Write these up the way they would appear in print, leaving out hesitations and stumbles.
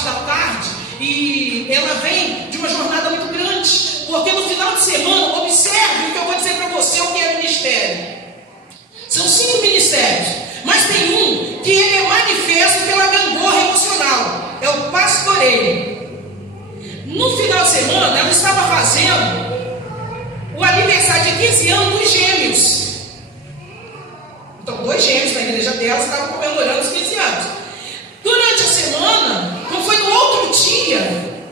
parte da tarde e ela vem de uma jornada muito grande, porque no final de semana, observe o que eu vou dizer para você, o que é ministério. São 5 ministérios, mas tem um que ele é manifesto pela gangorra emocional, é o pastoreio. No final de semana, ela estava fazendo o aniversário de 15 anos dos gêmeos. Então, 2 gêmeos na igreja dela estavam comemorando os 15 anos. Durante a semana, não foi no outro dia,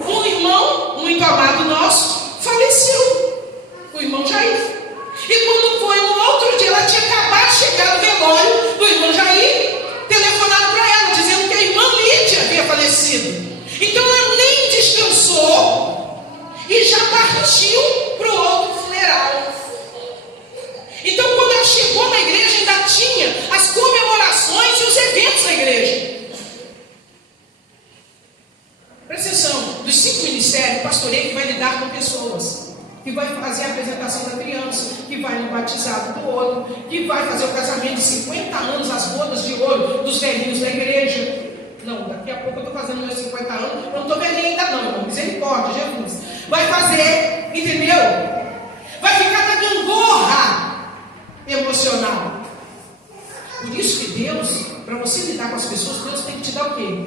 um irmão muito amado nosso faleceu, o irmão Jair. E quando foi no outro dia, ela tinha acabado de chegar no velório do irmão Jair, telefonaram para ela, dizendo que a irmã Lídia havia falecido. Então ela nem descansou e já partiu para o outro funeral. Então quando ela chegou na igreja, ainda tinha as comemorações e os eventos da igreja. Presta atenção, dos 5 ministérios, o pastoreio que vai lidar com pessoas, que vai fazer a apresentação da criança, que vai no batizado do outro, que vai fazer o casamento de 50 anos, as bodas de ouro dos velhinhos da igreja. Não, daqui a pouco eu estou fazendo meus 50 anos, eu não estou velhinho ainda não, irmão. Misericórdia, Jesus. Vai fazer, entendeu? Vai ficar na gangorra emocional. Por isso que Deus, para você lidar com as pessoas, Deus tem que te dar o quê?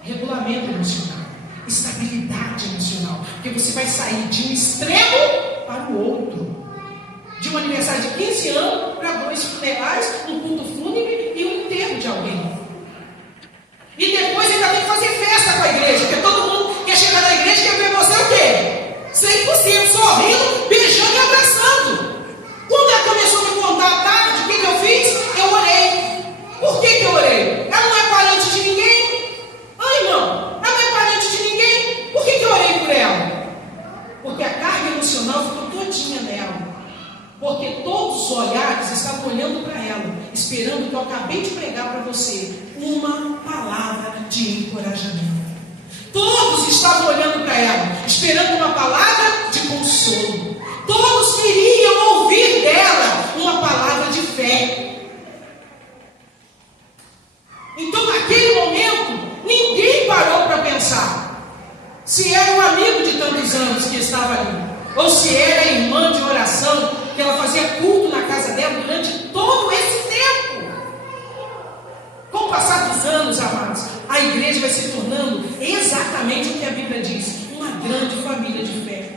Regulamento emocional, estabilidade emocional, porque você vai sair de um extremo para o outro, de um aniversário de 15 anos para 2 funerais, um culto fúnebre e um enterro de alguém. E depois ainda tem que fazer festa com a igreja, porque todo mundo quer chegar na igreja e quer ver você o quê? 100% sorrindo, beijando e abraçando. Quando ela começou a me contar à tarde, o que eu fiz? Eu orei. Por que eu orei? Ela não é parente de ninguém. Ah, irmão, ela não é parente de ninguém. Por que eu orei por ela? Porque a carga emocional ficou todinha nela. Porque todos os olhares estavam olhando para ela, esperando o que eu acabei de pregar para você, uma palavra de encorajamento. Todos estavam olhando para ela, esperando uma palavra de consolo. Todos queriam ouvir dela uma palavra de fé. Então, naquele momento, ninguém parou para pensar se era um amigo de tantos anos que estava ali, ou se era a irmã de oração que ela fazia culto na casa dela durante todo esse tempo. Com o passar dos anos, amados, a igreja vai se tornando exatamente o que a Bíblia diz, uma grande família de fé.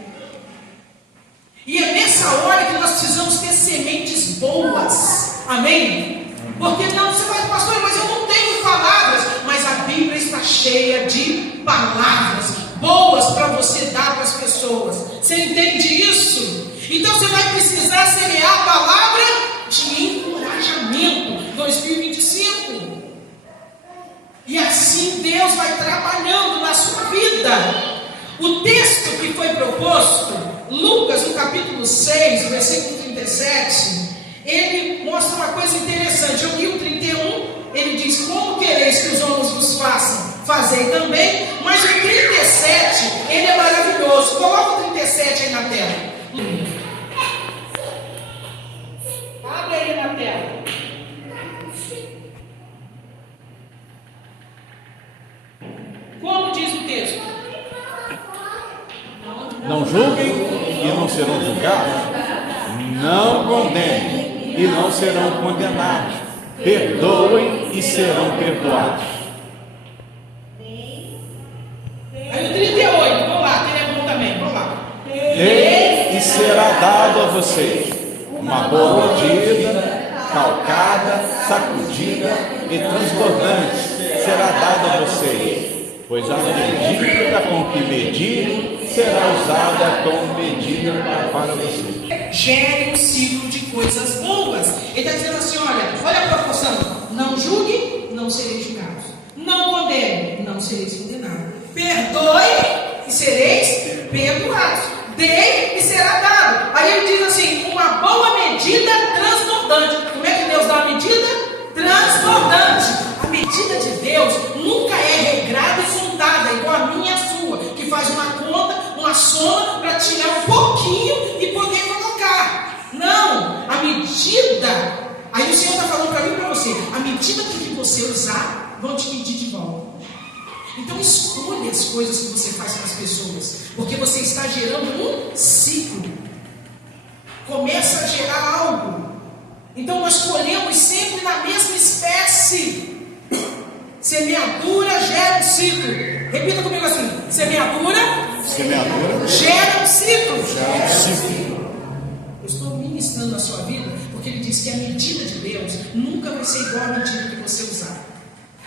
E é nessa hora que nós precisamos ter sementes boas, amém? Porque não, você vai, pastor, mas eu não tenho palavras. Mas a Bíblia está cheia de palavras boas para você dar para as pessoas. Você entende isso? Então você vai precisar semear a palavra de encorajamento 2025. E assim Deus vai trabalhando na sua vida. O texto que foi proposto, Lucas, no capítulo 6, versículo 37, ele mostra uma coisa interessante. Eu li o 31, ele diz: como quereis que os homens vos façam, fazei também. Mas o 37, ele é maravilhoso. Coloca o 37 aí na tela. Abre aí na tela. Como diz o texto? Não julguem e não serão julgados. Não condenem e não serão condenados. Perdoem e serão perdoados. Aí o 38, vamos lá, que ele é bom também, vamos lá. Dei e será dado a vocês uma boa medida, calcada, sacudida e transbordante será dada a vocês. Pois a medida com que medirem será usada como medida para vocês. Gere um ciclo de coisas boas. Ele está dizendo assim: olha a proporção. Não julgue, não sereis julgados. Não condene, não sereis condenados. Perdoe e sereis perdoados. Dê e será dado. Aí ele diz assim: uma boa medida transbordante. Como é que Deus dá uma medida? Transbordante. A medida de Deus nunca é regrada e sondada, igual a minha e a sua, que faz uma conta, uma soma para tirar um pouquinho e poder colocar. Não, a medida, aí o Senhor está falando para mim e para você: a medida que você usar, vão te medir de volta. Então escolha as coisas que você faz com as pessoas, porque você está gerando um ciclo. Começa a gerar algo. Então nós colhemos sempre na mesma espécie. Semeadura gera um ciclo. Repita comigo assim: semeadura gera um ciclo. Eu estou ministrando na sua vida porque ele diz que a medida de Deus nunca vai ser igual à medida que você usar.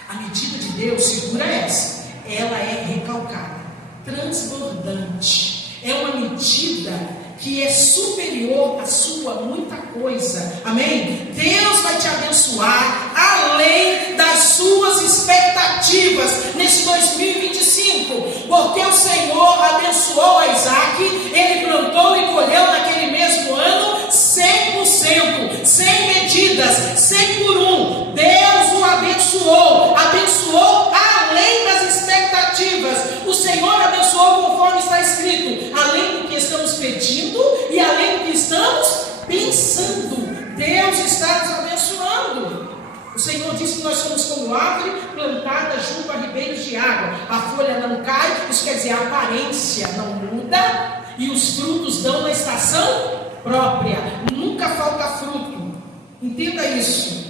A medida de Deus, segura essa, ela é recalcada, transbordante. É uma medida que é superior à sua muita coisa. Amém? Deus vai te abençoar além das suas expectativas nesse 2025, porque o Senhor abençoou a Isaac. Ele plantou e colheu naquele mesmo ano 100%, sem medidas, 100 por 1. Deus o abençoou além das expectativas. O Senhor abençoou conforme está escrito, além do que estamos pedindo e além do que estamos pensando. Deus está nos abençoando. O Senhor disse que nós somos como árvore plantada junto a ribeiros de água. A folha não cai, isso quer dizer, a aparência não muda, e os frutos dão na estação própria. Nunca falta fruto. Entenda isso.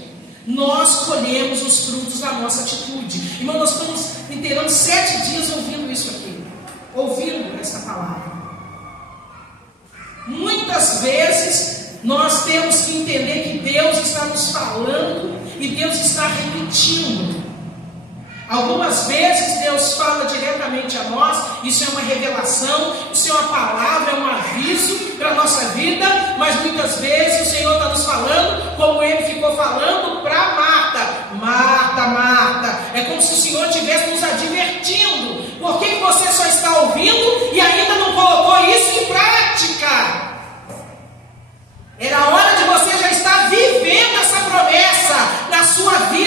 Nós colhemos os frutos da nossa atitude. Irmão, nós estamos inteirando 7 dias ouvindo isso aqui, ouvindo essa palavra. Muitas vezes nós temos que entender que Deus está nos falando e Deus está repetindo. Algumas vezes Deus fala diretamente a nós, isso é uma revelação, isso é uma palavra, é um aviso para a nossa vida, mas muitas vezes o Senhor está nos falando, como Ele ficou falando para Marta. Marta, é como se o Senhor estivesse nos advertindo. Por que você só está ouvindo e ainda não colocou isso em prática? Era hora de você já estar vivendo essa promessa na sua vida.